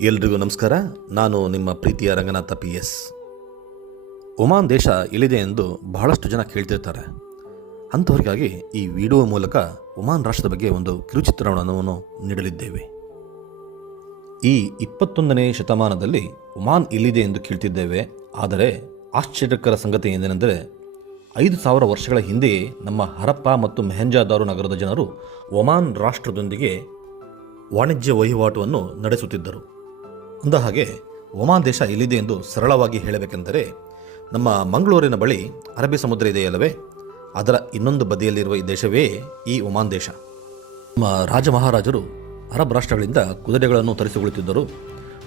ಎಲ್ರಿಗೂ ನಮಸ್ಕಾರ. ನಾನು ನಿಮ್ಮ ಪ್ರೀತಿಯ ರಂಗನಾಥ ಪಿ ಎಸ್. ಒಮಾನ್ ದೇಶ ಎಲ್ಲಿದೆ ಎಂದು ಬಹಳಷ್ಟು ಜನ ಕೇಳ್ತಿರ್ತಾರೆ. ಅಂಥವರಿಗಾಗಿ ಈ ವಿಡಿಯೋ ಮೂಲಕ ಒಮಾನ್ ರಾಷ್ಟ್ರದ ಬಗ್ಗೆ ಒಂದು ಕಿರುಚಿತ್ರಣವನ್ನು ನೀಡಲಿದ್ದೇವೆ. ಈ ಇಪ್ಪತ್ತೊಂದನೇ ಶತಮಾನದಲ್ಲಿ ಒಮಾನ್ ಎಲ್ಲಿದೆ ಎಂದು ಕೇಳ್ತಿದ್ದೇವೆ. ಆದರೆ ಆಶ್ಚರ್ಯಕರ ಸಂಗತಿ ಏನೆಂದರೆ, ಐದು ಸಾವಿರ ವರ್ಷಗಳ ಹಿಂದೆಯೇ ನಮ್ಮ ಹರಪ್ಪ ಮತ್ತು ಮೆಹಂಜಾದಾರು ನಗರದ ಜನರು ಒಮಾನ್ ರಾಷ್ಟ್ರದೊಂದಿಗೆ ವಾಣಿಜ್ಯ ವಹಿವಾಟುವನ್ನು ನಡೆಸುತ್ತಿದ್ದರು. ಅಂದ ಹಾಗೆ ಒಮಾನ್ ದೇಶ ಎಲ್ಲಿದೆ ಎಂದು ಸರಳವಾಗಿ ಹೇಳಬೇಕೆಂದರೆ, ನಮ್ಮ ಮಂಗಳೂರಿನ ಬಳಿ ಅರಬ್ಬಿ ಸಮುದ್ರ ಇದೆಯಲ್ಲವೇ? ಅದರ ಇನ್ನೊಂದು ಬದಿಯಲ್ಲಿರುವ ಈ ದೇಶವೇ ಈ ಒಮಾನ್ ದೇಶ. ನಮ್ಮ ರಾಜ ಮಹಾರಾಜರು ಅರಬ್ ರಾಷ್ಟ್ರಗಳಿಂದ ಕುದುರೆಗಳನ್ನು ತರಿಸಿಕೊಳ್ಳುತ್ತಿದ್ದರು.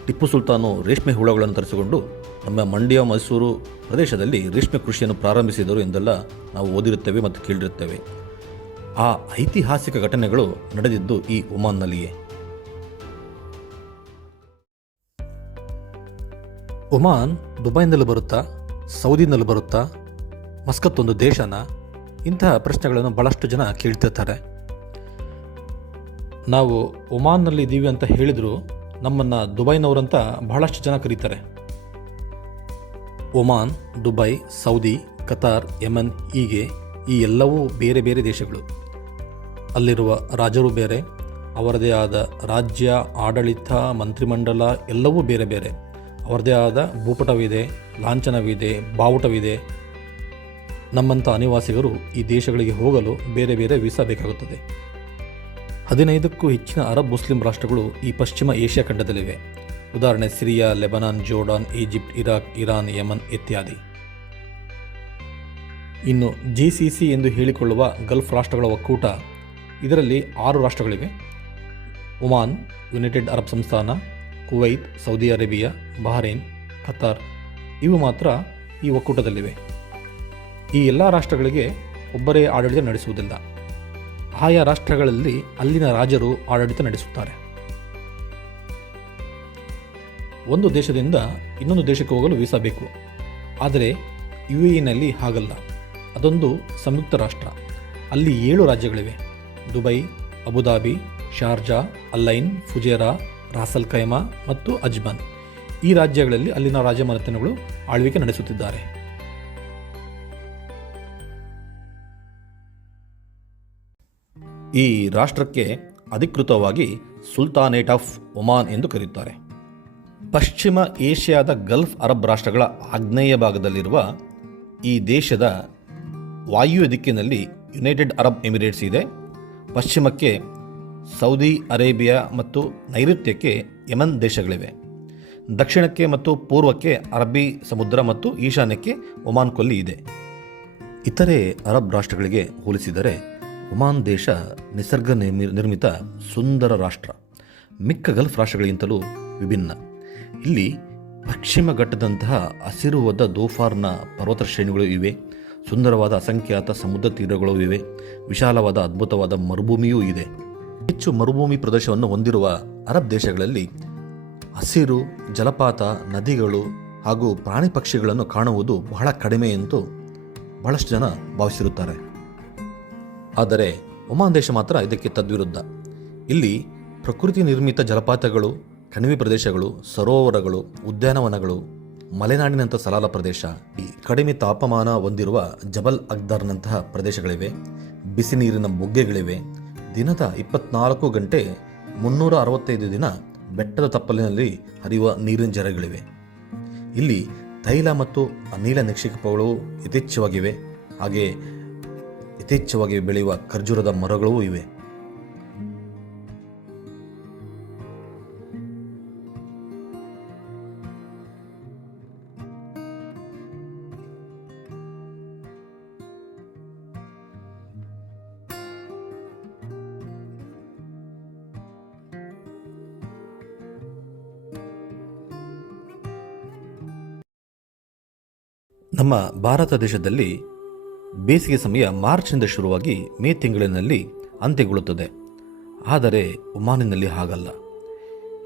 ಟಿಪ್ಪು ಸುಲ್ತಾನು ರೇಷ್ಮೆ ಹುಳಗಳನ್ನು ತರಿಸಿಕೊಂಡು ನಮ್ಮ ಮಂಡ್ಯ, ಮೈಸೂರು ಪ್ರದೇಶದಲ್ಲಿ ರೇಷ್ಮೆ ಕೃಷಿಯನ್ನು ಪ್ರಾರಂಭಿಸಿದರು ಎಂದೆಲ್ಲ ನಾವು ಓದಿರುತ್ತೇವೆ ಮತ್ತು ಕೇಳಿರುತ್ತೇವೆ. ಆ ಐತಿಹಾಸಿಕ ಘಟನೆಗಳು ನಡೆದಿದ್ದು ಈ ಒಮಾನ್ನಲ್ಲಿಯೇ. ಒಮಾನ್ ದುಬೈನಲ್ಲಿ ಬರುತ್ತಾ, ಸೌದಿನಲ್ಲಿ ಬರುತ್ತಾ ಮಸ್ಕತ್ ಒಂದು ದೇಶನ ಇಂತಹ ಪ್ರಶ್ನೆಗಳನ್ನು ಭಾಳಷ್ಟು ಜನ ಕೇಳ್ತಿರ್ತಾರೆ. ನಾವು ಒಮಾನ್ನಲ್ಲಿ ಇದ್ದೀವಿ ಅಂತ ಹೇಳಿದರೂ ನಮ್ಮನ್ನು ದುಬೈನವರಂತ ಬಹಳಷ್ಟು ಜನ ಕರೀತಾರೆ. Oman, Dubai, Saudi, Qatar, Yemen ಹೀಗೆ ಈ ಎಲ್ಲವೂ ಬೇರೆ ಬೇರೆ ದೇಶಗಳು. ಅಲ್ಲಿರುವ ರಾಜರು ಬೇರೆ, ಅವರದೇ ಆದ ರಾಜ್ಯ, ಆಡಳಿತ, ಮಂತ್ರಿಮಂಡಲ ಎಲ್ಲವೂ ಬೇರೆ ಬೇರೆ. ಅವರದೇ ಆದ ಭೂಪಟವಿದೆ, ಲಾಂಛನವಿದೆ, ಬಾವುಟವಿದೆ. ನಮ್ಮಂಥ ಅನಿವಾಸಿಗರು ಈ ದೇಶಗಳಿಗೆ ಹೋಗಲು ಬೇರೆ ಬೇರೆ ವೀಸಾ ಬೇಕಾಗುತ್ತದೆ. ಹದಿನೈದಕ್ಕೂ ಹೆಚ್ಚಿನ ಅರಬ್ ಮುಸ್ಲಿಂ ರಾಷ್ಟ್ರಗಳು ಈ ಪಶ್ಚಿಮ ಏಷ್ಯಾ ಖಂಡದಲ್ಲಿವೆ. ಉದಾಹರಣೆ, Syria, Lebanon, Jordan, Egypt, Iraq, Iran, Yemen ಇತ್ಯಾದಿ. ಇನ್ನು ಜಿ ಸಿ ಸಿ ಎಂದು ಹೇಳಿಕೊಳ್ಳುವ ಗಲ್ಫ್ ರಾಷ್ಟ್ರಗಳ ಒಕ್ಕೂಟ, ಇದರಲ್ಲಿ ಆರು ರಾಷ್ಟ್ರಗಳಿವೆ. ಒಮಾನ್, ಯುನೈಟೆಡ್ ಅರಬ್ ಸಂಸ್ಥಾನ Kuwait, Saudi Arabia, Bahrain, Qatar ಇವು ಮಾತ್ರ ಈ ಒಕ್ಕೂಟದಲ್ಲಿವೆ. ಈ ಎಲ್ಲ ರಾಷ್ಟ್ರಗಳಿಗೆ ಒಬ್ಬರೇ ಆಡಳಿತ ನಡೆಸುವುದಿಲ್ಲ. ಆಯಾ ರಾಷ್ಟ್ರಗಳಲ್ಲಿ ಅಲ್ಲಿನ ರಾಜರು ಆಡಳಿತ ನಡೆಸುತ್ತಾರೆ. ಒಂದು ದೇಶದಿಂದ ಇನ್ನೊಂದು ದೇಶಕ್ಕೆ ಹೋಗಲು ವೀಸಾ ಬೇಕು. ಆದರೆ ಯು ಎನಲ್ಲಿ ಹಾಗಲ್ಲ. ಅದೊಂದು ಸಂಯುಕ್ತ ರಾಷ್ಟ್ರ. ಅಲ್ಲಿ ಏಳು ರಾಜ್ಯಗಳಿವೆ. Dubai, Abu Dhabi, Sharjah, Al Ain, Fujairah Ras al Khaimah ಮತ್ತು ಅಜ್ಮನ್. ಈ ರಾಜ್ಯಗಳಲ್ಲಿ ಅಲ್ಲಿನ ರಾಜಮನೆತನಗಳು ಆಳ್ವಿಕೆ ನಡೆಸುತ್ತಿದ್ದಾರೆ. ಈ ರಾಷ್ಟ್ರಕ್ಕೆ ಅಧಿಕೃತವಾಗಿ ಸುಲ್ತಾನೇಟ್ ಆಫ್ ಒಮಾನ್ ಎಂದು ಕರೆಯುತ್ತಾರೆ ಪಶ್ಚಿಮ ಏಷ್ಯಾದ ಗಲ್ಫ್ ಅರಬ್ ರಾಷ್ಟ್ರಗಳ ಆಗ್ನೇಯ ಭಾಗದಲ್ಲಿರುವ ಈ ದೇಶದ ವಾಯುವ್ಯ ದಿಕ್ಕಿನಲ್ಲಿ ಯುನೈಟೆಡ್ ಅರಬ್ ಎಮಿರೇಟ್ಸ್ ಇದೆ. ಪಶ್ಚಿಮಕ್ಕೆ ಸೌದಿ, ಅರೇಬಿಯಾ ಮತ್ತು ನೈಋತ್ಯಕ್ಕೆ ಯಮನ್ ದೇಶಗಳಿವೆ. ದಕ್ಷಿಣಕ್ಕೆ ಮತ್ತು ಪೂರ್ವಕ್ಕೆ ಅರಬ್ಬಿ ಸಮುದ್ರ ಮತ್ತು ಈಶಾನ್ಯಕ್ಕೆ ಒಮಾನ್ ಕೊಲ್ಲಿ ಇದೆ. ಇತರೆ ಅರಬ್ ರಾಷ್ಟ್ರಗಳಿಗೆ ಹೋಲಿಸಿದರೆ ಒಮಾನ್ ದೇಶ ನಿಸರ್ಗ ನಿರ್ಮಿ- ನಿರ್ಮಿತ ಸುಂದರ ರಾಷ್ಟ್ರ. ಮಿಕ್ಕ ಗಲ್ಫ್ ರಾಷ್ಟ್ರಗಳಿಗಿಂತಲೂ ವಿಭಿನ್ನ. ಇಲ್ಲಿ ಪಶ್ಚಿಮ ಘಟ್ಟದಂತಹ ಹಸಿರುವಾದ ದೋಫಾರ್ನ ಪರ್ವತ ಶ್ರೇಣಿಗಳು ಇವೆ. ಸುಂದರವಾದ ಅಸಂಖ್ಯಾತ ಸಮುದ್ರ ತೀರಗಳು ಇವೆ. ವಿಶಾಲವಾದ ಅದ್ಭುತವಾದ ಮರುಭೂಮಿಯೂ ಇದೆ. ಹೆಚ್ಚು ಮರುಭೂಮಿ ಪ್ರದೇಶವನ್ನು ಹೊಂದಿರುವ ಅರಬ್ ದೇಶಗಳಲ್ಲಿ ಹಸಿರು, ಜಲಪಾತ, ನದಿಗಳು ಹಾಗೂ ಪ್ರಾಣಿ ಪಕ್ಷಿಗಳನ್ನು ಕಾಣುವುದು ಬಹಳ ಕಡಿಮೆ ಎಂದು ಬಹಳಷ್ಟು ಜನ ಭಾವಿಸಿರುತ್ತಾರೆ. ಆದರೆ ಒಮಾನ್ ದೇಶ ಮಾತ್ರ ಇದಕ್ಕೆ ತದ್ವಿರುದ್ಧ. ಇಲ್ಲಿ ಪ್ರಕೃತಿ ನಿರ್ಮಿತ ಜಲಪಾತಗಳು, ಕಣಿವೆ ಪ್ರದೇಶಗಳು, ಸರೋವರಗಳು, ಉದ್ಯಾನವನಗಳು, ಮಲೆನಾಡಿನಂಥ ಸಲಾಲ ಪ್ರದೇಶ, ಈ ಕಡಿಮೆ ತಾಪಮಾನ ಹೊಂದಿರುವ ಜಬಲ್ ಅಕ್ದರ್ನಂತಹ ಪ್ರದೇಶಗಳಿವೆ. ಬಿಸಿ ನೀರಿನ ಬುಗ್ಗೆಗಳಿವೆ ದಿನದ ಇಪ್ಪತ್ನಾಲ್ಕು ಗಂಟೆ ಮುನ್ನೂರ ಅರವತ್ತೈದು ದಿನ ಬೆಟ್ಟದ ತಪ್ಪಲಿನಲ್ಲಿ ಹರಿಯುವ ನೀರಿನ ಜರಗಳಿವೆ. ಇಲ್ಲಿ ತೈಲ ಮತ್ತು ಅನಿಲ ನಿಕ್ಷೇಪಗಳು ಯಥೇಚ್ಛವಾಗಿವೆ. ಹಾಗೆ ಯಥೇಚ್ಛವಾಗಿ ಬೆಳೆಯುವ ಖರ್ಜೂರದ ಮರಗಳೂ ಇವೆ. ನಮ್ಮ ಭಾರತ ದೇಶದಲ್ಲಿ ಬೇಸಿಗೆ ಸಮಯ ಮಾರ್ಚ್ನಿಂದ ಶುರುವಾಗಿ ಮೇ ತಿಂಗಳಿನಲ್ಲಿ ಅಂತ್ಯಗೊಳ್ಳುತ್ತದೆ. ಆದರೆ ಒಮಾನಿನಲ್ಲಿ ಹಾಗಲ್ಲ.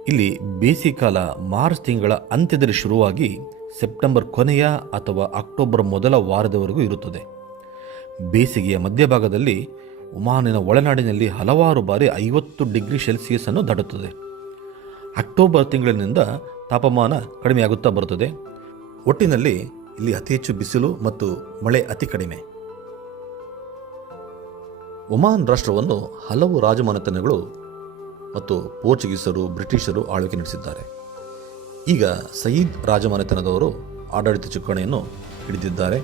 ಇಲ್ಲಿ ಬೇಸಿಗೆ ಕಾಲ ಮಾರ್ಚ್ ತಿಂಗಳ ಅಂತ್ಯದಲ್ಲಿ ಶುರುವಾಗಿ ಸೆಪ್ಟೆಂಬರ್ ಕೊನೆಯ ಅಥವಾ ಅಕ್ಟೋಬರ್ ಮೊದಲ ವಾರದವರೆಗೂ ಇರುತ್ತದೆ. ಬೇಸಿಗೆಯ ಮಧ್ಯಭಾಗದಲ್ಲಿ ಒಮಾನಿನ ಒಳನಾಡಿನಲ್ಲಿ ಹಲವಾರು ಬಾರಿ ಐವತ್ತು ಡಿಗ್ರಿ ಸೆಲ್ಸಿಯಸ್ ಅನ್ನು ದಾಟುತ್ತದೆ. ಅಕ್ಟೋಬರ್ ತಿಂಗಳಿನಿಂದ ತಾಪಮಾನ ಕಡಿಮೆಯಾಗುತ್ತಾ ಬರುತ್ತದೆ. ಒಟ್ಟಿನಲ್ಲಿ ಇಲ್ಲಿ ಅತಿ ಹೆಚ್ಚು ಬಿಸಿಲು ಮತ್ತು ಮಳೆ ಅತಿ ಕಡಿಮೆ. ಒಮಾನ್ ರಾಷ್ಟ್ರವನ್ನು ಹಲವು ರಾಜಮನೆತನಗಳು ಮತ್ತು ಪೋರ್ಚುಗೀಸರು, ಬ್ರಿಟಿಷರು ಆಳ್ವಿಕೆ ನಡೆಸಿದ್ದಾರೆ. ಈಗ ಸಯೀದ್ ರಾಜಮನೆತನದವರು ಆಡಳಿತ ಚುಕ್ಕಣೆಯನ್ನು ಹಿಡಿದಿದ್ದಾರೆ.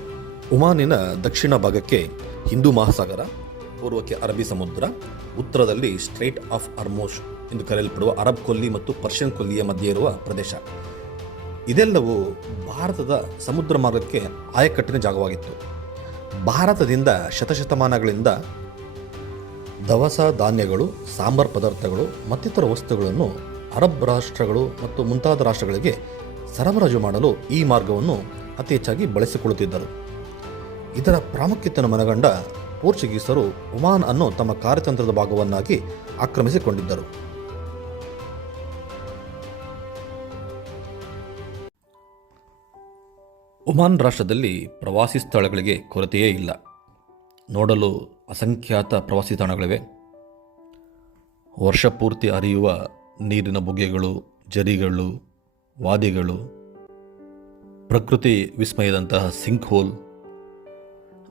ಒಮಾನಿನ ದಕ್ಷಿಣ ಭಾಗಕ್ಕೆ ಹಿಂದೂ ಮಹಾಸಾಗರ, ಪೂರ್ವಕ್ಕೆ ಅರಬ್ಬಿ ಸಮುದ್ರ, ಉತ್ತರದಲ್ಲಿ ಸ್ಟ್ರೇಟ್ ಆಫ್ ಅರ್ಮೋಶ್ ಎಂದು ಕರೆಯಲ್ಪಡುವ ಅರಬ್ ಕೊಲ್ಲಿ ಮತ್ತು ಪರ್ಷಿಯನ್ ಕೊಲ್ಲಿಯ ಮಧ್ಯೆ ಇರುವ ಪ್ರದೇಶ. ಇದೆಲ್ಲವೂ ಭಾರತದ ಸಮುದ್ರ ಮಾರ್ಗಕ್ಕೆ ಆಯಕಟ್ಟಿನ ಜಾಗವಾಗಿತ್ತು. ಭಾರತದಿಂದ ಶತಶತಮಾನಗಳಿಂದ ದವಸ ಧಾನ್ಯಗಳು, ಸಾಂಬಾರ್ ಪದಾರ್ಥಗಳು, ಮತ್ತಿತರ ವಸ್ತುಗಳನ್ನು ಅರಬ್ ರಾಷ್ಟ್ರಗಳು ಮತ್ತು ಮುಂತಾದ ರಾಷ್ಟ್ರಗಳಿಗೆ ಸರಬರಾಜು ಮಾಡಲು ಈ ಮಾರ್ಗವನ್ನು ಅತಿ ಹೆಚ್ಚಾಗಿ ಬಳಸಿಕೊಳ್ಳುತ್ತಿದ್ದರು. ಇದರ ಪ್ರಾಮುಖ್ಯತೆಯನ್ನು ಮನಗಂಡ ಪೋರ್ಚುಗೀಸರು ಒಮಾನ್ ಅನ್ನು ತಮ್ಮ ಕಾರ್ಯತಂತ್ರದ ಭಾಗವನ್ನಾಗಿ ಆಕ್ರಮಿಸಿಕೊಂಡಿದ್ದರು. ಒಮಾನ್ ರಾಷ್ಟ್ರದಲ್ಲಿ ಪ್ರವಾಸಿ ಸ್ಥಳಗಳಿಗೆ ಕೊರತೆಯೇ ಇಲ್ಲ. ನೋಡಲು ಅಸಂಖ್ಯಾತ ಪ್ರವಾಸಿ ತಾಣಗಳಿವೆ. ವರ್ಷಪೂರ್ತಿ ಹರಿಯುವ ನೀರಿನ ಬುಗೆಗಳು, ಜರಿಗಳು, ವಾದಿಗಳು, ಪ್ರಕೃತಿ ವಿಸ್ಮಯದಂತಹ ಸಿಂಕ್ ಹೋಲ್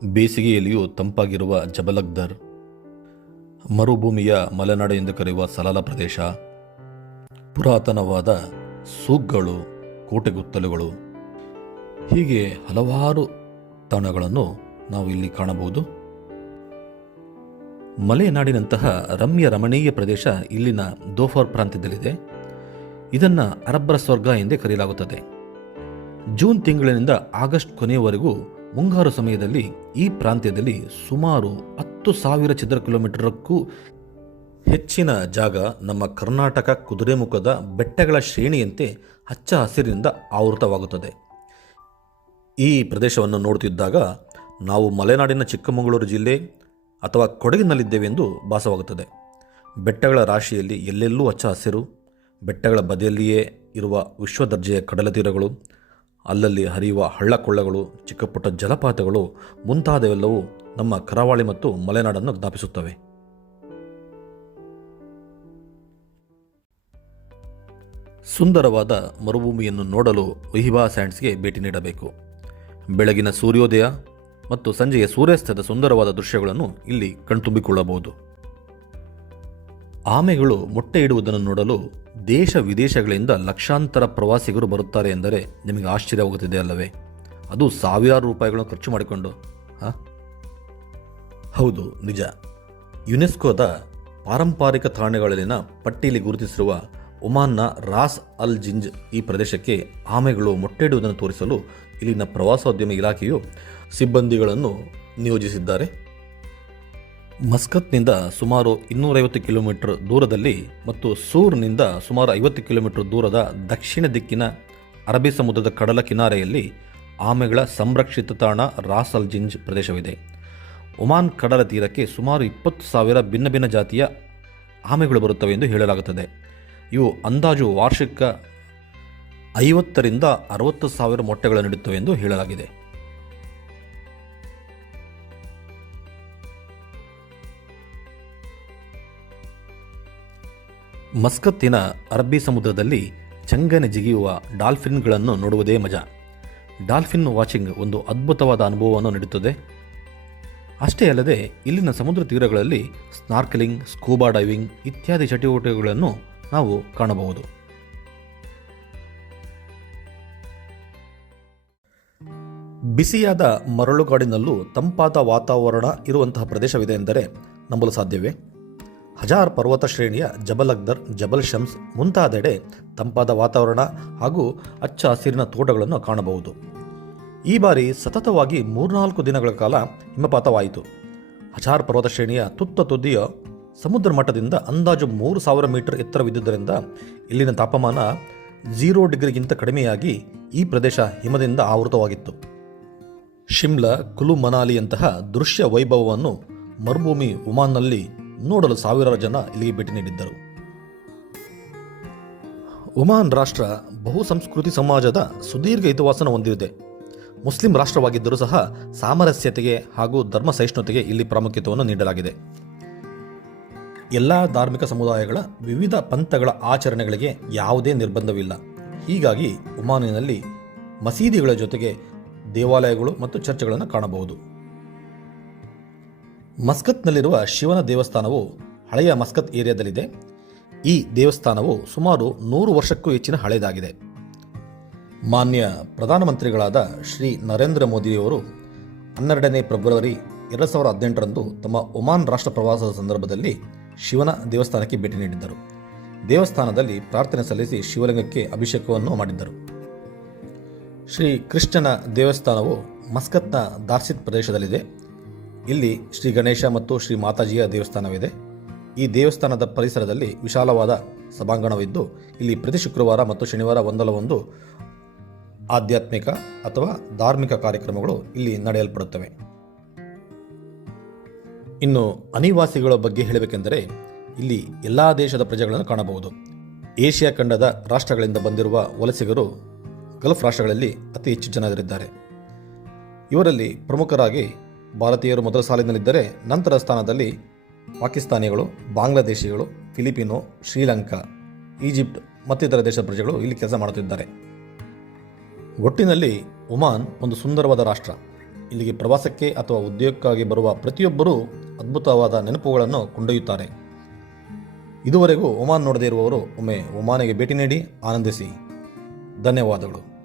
ಬೇಸಿಗೆಯಲ್ಲಿಯೂ ತಂಪಾಗಿರುವ ಜಬಲಗ್ದರ್ ಮರುಭೂಮಿಯ ಮಲೆನಾಡು ಎಂದು ಕರೆಯುವ ಸಲಾಲ ಪ್ರದೇಶ, ಪುರಾತನವಾದ ಸೂಗ್ಗಳು, ಕೋಟೆಗುತ್ತಲುಗಳು ಹೀಗೆ ಹಲವಾರು ತಾಣಗಳನ್ನು ನಾವು ಇಲ್ಲಿ ಕಾಣಬಹುದು. ಮಲೆನಾಡಿನಂತಹ ರಮ್ಯ ರಮಣೀಯ ಪ್ರದೇಶ ಇಲ್ಲಿನ ದೋಫರ್ ಪ್ರಾಂತ್ಯದಲ್ಲಿದೆ. ಇದನ್ನು ಅರಬ್ಬರ ಸ್ವರ್ಗ ಎಂದೇ ಕರೆಯಲಾಗುತ್ತದೆ. ಜೂನ್ ತಿಂಗಳಿನಿಂದ ಆಗಸ್ಟ್ ಕೊನೆಯವರೆಗೂ ಮುಂಗಾರು ಸಮಯದಲ್ಲಿ ಈ ಪ್ರಾಂತ್ಯದಲ್ಲಿ ಸುಮಾರು ಹತ್ತು ಸಾವಿರ ಚದರ ಕಿಲೋಮೀಟರ್ಕ್ಕೂ ಹೆಚ್ಚಿನ ಜಾಗ ನಮ್ಮ ಕರ್ನಾಟಕ ಕುದುರೆಮುಖದ ಬೆಟ್ಟಗಳ ಶ್ರೇಣಿಯಂತೆ ಹಚ್ಚ ಹಸಿರಿನಿಂದ ಆವೃತವಾಗುತ್ತದೆ. ಈ ಪ್ರದೇಶವನ್ನು ನೋಡುತ್ತಿದ್ದಾಗ ನಾವು ಮಲೆನಾಡಿನ ಚಿಕ್ಕಮಗಳೂರು ಜಿಲ್ಲೆ ಅಥವಾ ಕೊಡಗಿನಲ್ಲಿದ್ದೇವೆಂದು ಭಾಸವಾಗುತ್ತದೆ. ಬೆಟ್ಟಗಳ ರಾಶಿಯಲ್ಲಿ ಎಲ್ಲೆಲ್ಲೂ ಹಚ್ಚ ಹಸಿರು, ಬೆಟ್ಟಗಳ ಬದಿಯಲ್ಲಿಯೇ ಇರುವ ವಿಶ್ವ ದರ್ಜೆಯ ಕಡಲ ತೀರಗಳು, ಅಲ್ಲಲ್ಲಿ ಹರಿಯುವ ಹಳ್ಳಕೊಳ್ಳಗಳು, ಚಿಕ್ಕಪುಟ್ಟ ಜಲಪಾತಗಳು ಮುಂತಾದವೆಲ್ಲವೂ ನಮ್ಮ ಕರಾವಳಿ ಮತ್ತು ಮಲೆನಾಡನ್ನು ಜ್ಞಾಪಿಸುತ್ತವೆ. ಸುಂದರವಾದ ಮರುಭೂಮಿಯನ್ನು ನೋಡಲು ಒಹಿಬಾ ಸ್ಯಾಂಡ್ಸ್ಗೆ ಭೇಟಿ ನೀಡಬೇಕು. ಬೆಳಗಿನ ಸೂರ್ಯೋದಯ ಮತ್ತು ಸಂಜೆಯ ಸೂರ್ಯಾಸ್ತದ ಸುಂದರವಾದ ದೃಶ್ಯಗಳನ್ನು ಇಲ್ಲಿ ಕಣ್ತುಂಬಿಕೊಳ್ಳಬಹುದು. ಆಮೆಗಳು ಮೊಟ್ಟೆ ಇಡುವುದನ್ನು ನೋಡಲು ದೇಶ ವಿದೇಶಗಳಿಂದ ಲಕ್ಷಾಂತರ ಪ್ರವಾಸಿಗರು ಬರುತ್ತಾರೆ ಎಂದರೆ ನಿಮಗೆ ಆಶ್ಚರ್ಯವಾಗುತ್ತಿದೆ ಅಲ್ಲವೇ? ಅದು ಸಾವಿರಾರು ರೂಪಾಯಿಗಳನ್ನು ಖರ್ಚು ಮಾಡಿಕೊಂಡು ಹೌದು, ನಿಜ. ಯುನೆಸ್ಕೋದ ಪಾರಂಪರಿಕ ತಾಣಗಳಲ್ಲಿನ ಪಟ್ಟಿಯಲ್ಲಿ ಗುರುತಿಸಿರುವ ಒಮಾನ್ನ ರಾಸ್ ಅಲ್ ಜಿಂಜ್ ಈ ಪ್ರದೇಶಕ್ಕೆ ಆಮೆಗಳು ಮೊಟ್ಟೆ ಇಡುವುದನ್ನು ತೋರಿಸಲು ಇಲ್ಲಿನ ಪ್ರವಾಸೋದ್ಯಮ ಇಲಾಖೆಯು ಸಿಬ್ಬಂದಿಗಳನ್ನು ನಿಯೋಜಿಸಿದ್ದಾರೆ. ಮಸ್ಕತ್ನಿಂದ ಸುಮಾರು ಇನ್ನೂರೈವತ್ತು ಕಿಲೋಮೀಟರ್ ದೂರದಲ್ಲಿ ಮತ್ತು ಸೂರ್ನಿಂದ ಸುಮಾರು ಐವತ್ತು ಕಿಲೋಮೀಟರ್ ದೂರದ ದಕ್ಷಿಣ ದಿಕ್ಕಿನ ಅರಬ್ಬಿ ಸಮುದ್ರದ ಕಡಲ ಕಿನಾರೆಯಲ್ಲಿ ಆಮೆಗಳ ಸಂರಕ್ಷಿತ ತಾಣ ರಾಸ್ ಅಲ್ ಜಿಂಜ್ ಪ್ರದೇಶವಿದೆ. ಒಮಾನ್ ಕಡಲ ತೀರಕ್ಕೆ ಸುಮಾರು ಇಪ್ಪತ್ತು ಸಾವಿರ ಭಿನ್ನ ಭಿನ್ನ ಜಾತಿಯ ಆಮೆಗಳು ಬರುತ್ತವೆ ಎಂದು ಹೇಳಲಾಗುತ್ತದೆ. ಇವು ಅಂದಾಜು ವಾರ್ಷಿಕ ಐವತ್ತರಿಂದ ಅರವತ್ತು ಸಾವಿರ ಮೊಟ್ಟೆಗಳನ್ನು ನೀಡುತ್ತವೆ ಎಂದು ಹೇಳಲಾಗಿದೆ. ಮಸ್ಕತ್ತಿನ ಅರಬ್ಬಿ ಸಮುದ್ರದಲ್ಲಿ ಚಂಗನೆ ಜಿಗಿಯುವ ಡಾಲ್ಫಿನ್ಗಳನ್ನು ನೋಡುವುದೇ ಮಜಾ. ಡಾಲ್ಫಿನ್ ವಾಚಿಂಗ್ ಒಂದು ಅದ್ಭುತವಾದ ಅನುಭವವನ್ನು ನೀಡುತ್ತದೆ. ಅಷ್ಟೇ ಅಲ್ಲದೆ, ಇಲ್ಲಿನ ಸಮುದ್ರ ತೀರಗಳಲ್ಲಿ ಸ್ನಾರ್ಕಲಿಂಗ್, ಸ್ಕೂಬಾ ಡೈವಿಂಗ್ ಇತ್ಯಾದಿ ಚಟುವಟಿಕೆಗಳನ್ನು ನಾವು ಕಾಣಬಹುದು. ಬಿಸಿಯಾದ ಮರಳುಗಾಡಿನಲ್ಲೂ ತಂಪಾದ ವಾತಾವರಣ ಇರುವಂತಹ ಪ್ರದೇಶವಿದೆ ಎಂದರೆ ನಂಬಲು ಸಾಧ್ಯವೇ? ಹಜಾರ್ ಪರ್ವತ ಶ್ರೇಣಿಯ ಜಬಲ್ ಅಕ್ದರ್ ಜಬಲ್ ಶಮ್ಸ್ ಮುಂತಾದೆಡೆ ತಂಪಾದ ವಾತಾವರಣ ಹಾಗೂ ಅಚ್ಚ ಹಸಿರಿನ ತೋಟಗಳನ್ನು ಕಾಣಬಹುದು. ಈ ಬಾರಿ ಸತತವಾಗಿ ಮೂರ್ನಾಲ್ಕು ದಿನಗಳ ಕಾಲ ಹಿಮಪಾತವಾಯಿತು. ಹಜಾರ್ ಪರ್ವತ ಶ್ರೇಣಿಯ ತುತ್ತ ತುದಿಯ ಸಮುದ್ರ ಮಟ್ಟದಿಂದ ಅಂದಾಜು ಮೂರು ಸಾವಿರ ಮೀಟರ್ ಎತ್ತರವಿದ್ದುದರಿಂದ ಇಲ್ಲಿನ ತಾಪಮಾನ ಝೀರೋ ಡಿಗ್ರಿಗಿಂತ ಕಡಿಮೆಯಾಗಿ ಈ ಪ್ರದೇಶ ಹಿಮದಿಂದ ಆವೃತವಾಗಿತ್ತು. ಶಿಮ್ಲಾ ಕುಲು ಮನಾಲಿಯಂತಹ ದೃಶ್ಯ ವೈಭವವನ್ನು ಮರುಭೂಮಿ ಒಮಾನ್ನಲ್ಲಿ ನೋಡಲು ಸಾವಿರಾರು ಜನ ಇಲ್ಲಿಗೆ ಭೇಟಿ ನೀಡಿದ್ದರು. ಒಮಾನ್ ರಾಷ್ಟ್ರ ಬಹು ಸಂಸ್ಕೃತಿ ಸಮಾಜದ ಸುದೀರ್ಘ ಹಿತವಾಸನ ಹೊಂದಿದೆ. ಮುಸ್ಲಿಂ ರಾಷ್ಟ್ರವಾಗಿದ್ದರೂ ಸಹ ಸಾಮರಸ್ಯತೆಗೆ ಹಾಗೂ ಧರ್ಮ ಸಹಿಷ್ಣುತೆಗೆ ಇಲ್ಲಿ ಪ್ರಾಮುಖ್ಯತೆಯನ್ನು ನೀಡಲಾಗಿದೆ. ಎಲ್ಲ ಧಾರ್ಮಿಕ ಸಮುದಾಯಗಳ ವಿವಿಧ ಪಂಥಗಳ ಆಚರಣೆಗಳಿಗೆ ಯಾವುದೇ ನಿರ್ಬಂಧವಿಲ್ಲ. ಹೀಗಾಗಿ ಒಮಾನಿನಲ್ಲಿ ಮಸೀದಿಗಳ ಜೊತೆಗೆ ದೇವಾಲಯಗಳು ಮತ್ತು ಚರ್ಚ್ಗಳನ್ನು ಕಾಣಬಹುದು. ಮಸ್ಕತ್ನಲ್ಲಿರುವ ಶಿವನ ದೇವಸ್ಥಾನವು ಹಳೆಯ ಮಸ್ಕತ್ ಏರಿಯಾದಲ್ಲಿದೆ. ಈ ದೇವಸ್ಥಾನವು ಸುಮಾರು ನೂರು ವರ್ಷಕ್ಕೂ ಹೆಚ್ಚಿನ ಹಳೆಯದಾಗಿದೆ. ಮಾನ್ಯ ಪ್ರಧಾನಮಂತ್ರಿಗಳಾದ ಶ್ರೀ ನರೇಂದ್ರ ಮೋದಿಯವರು ಹನ್ನೆರಡನೇ ಫೆಬ್ರವರಿ ಎರಡು ಸಾವಿರದ ಹದಿನೆಂಟರಂದು ತಮ್ಮ ಒಮಾನ್ ರಾಷ್ಟ್ರ ಪ್ರವಾಸದ ಸಂದರ್ಭದಲ್ಲಿ ಶಿವನ ದೇವಸ್ಥಾನಕ್ಕೆ ಭೇಟಿ ನೀಡಿದ್ದರು. ದೇವಸ್ಥಾನದಲ್ಲಿ ಪ್ರಾರ್ಥನೆ ಸಲ್ಲಿಸಿ ಶಿವಲಿಂಗಕ್ಕೆ ಅಭಿಷೇಕವನ್ನು ಮಾಡಿದ್ದರು. ಶ್ರೀ ಕೃಷ್ಣನ ದೇವಸ್ಥಾನವು ಮಸ್ಕತ್ನ ದಾರ್ಸಿತ್ ಪ್ರದೇಶದಲ್ಲಿದೆ. ಇಲ್ಲಿ ಶ್ರೀ ಗಣೇಶ ಮತ್ತು ಶ್ರೀ ಮಾತಾಜಿಯ ದೇವಸ್ಥಾನವಿದೆ. ಈ ದೇವಸ್ಥಾನದ ಪರಿಸರದಲ್ಲಿ ವಿಶಾಲವಾದ ಸಭಾಂಗಣವಿದ್ದು, ಇಲ್ಲಿ ಪ್ರತಿ ಶುಕ್ರವಾರ ಮತ್ತು ಶನಿವಾರ ಒಂದಲ್ಲ ಒಂದು ಆಧ್ಯಾತ್ಮಿಕ ಅಥವಾ ಧಾರ್ಮಿಕ ಕಾರ್ಯಕ್ರಮಗಳು ಇಲ್ಲಿ ನಡೆಯಲ್ಪಡುತ್ತವೆ. ಇನ್ನು ಅನಿವಾಸಿಗಳ ಬಗ್ಗೆ ಹೇಳಬೇಕೆಂದರೆ, ಇಲ್ಲಿ ಎಲ್ಲ ದೇಶದ ಪ್ರಜೆಗಳನ್ನು ಕಾಣಬಹುದು. ಏಷ್ಯಾ ಖಂಡದ ರಾಷ್ಟ್ರಗಳಿಂದ ಬಂದಿರುವ ವಲಸಿಗರು ಗಲ್ಫ್ ರಾಷ್ಟ್ರಗಳಲ್ಲಿ ಅತಿ ಹೆಚ್ಚು ಜನರಿದ್ದಾರೆ. ಇವರಲ್ಲಿ ಪ್ರಮುಖರಾಗಿ ಭಾರತೀಯರು ಮೊದಲ ಸಾಲಿನಲ್ಲಿದ್ದರೆ ನಂತರ ಸ್ಥಾನದಲ್ಲಿ ಪಾಕಿಸ್ತಾನಿಗಳು, ಬಾಂಗ್ಲಾದೇಶಿಗಳು, ಫಿಲಿಪಿನೋ, ಶ್ರೀಲಂಕಾ, ಈಜಿಪ್ಟ್ ಮತ್ತಿತರ ದೇಶ ಪ್ರಜೆಗಳು ಇಲ್ಲಿ ಕೆಲಸ ಮಾಡುತ್ತಿದ್ದಾರೆ. ಒಟ್ಟಿನಲ್ಲಿ ಒಮಾನ್ ಒಂದು ಸುಂದರವಾದ ರಾಷ್ಟ್ರ. ಇಲ್ಲಿಗೆ ಪ್ರವಾಸಕ್ಕೆ ಅಥವಾ ಉದ್ಯೋಗಕ್ಕಾಗಿ ಬರುವ ಪ್ರತಿಯೊಬ್ಬರೂ ಅದ್ಭುತವಾದ ನೆನಪುಗಳನ್ನು ಕೊಂಡೊಯ್ಯುತ್ತಾರೆ. ಇದುವರೆಗೂ ಒಮಾನ್ ನೋಡದೇ ಇರುವವರು ಒಮ್ಮೆ ಒಮಾನಿಗೆ ಭೇಟಿ ನೀಡಿ ಆನಂದಿಸಿ. ಧನ್ಯವಾದಗಳು.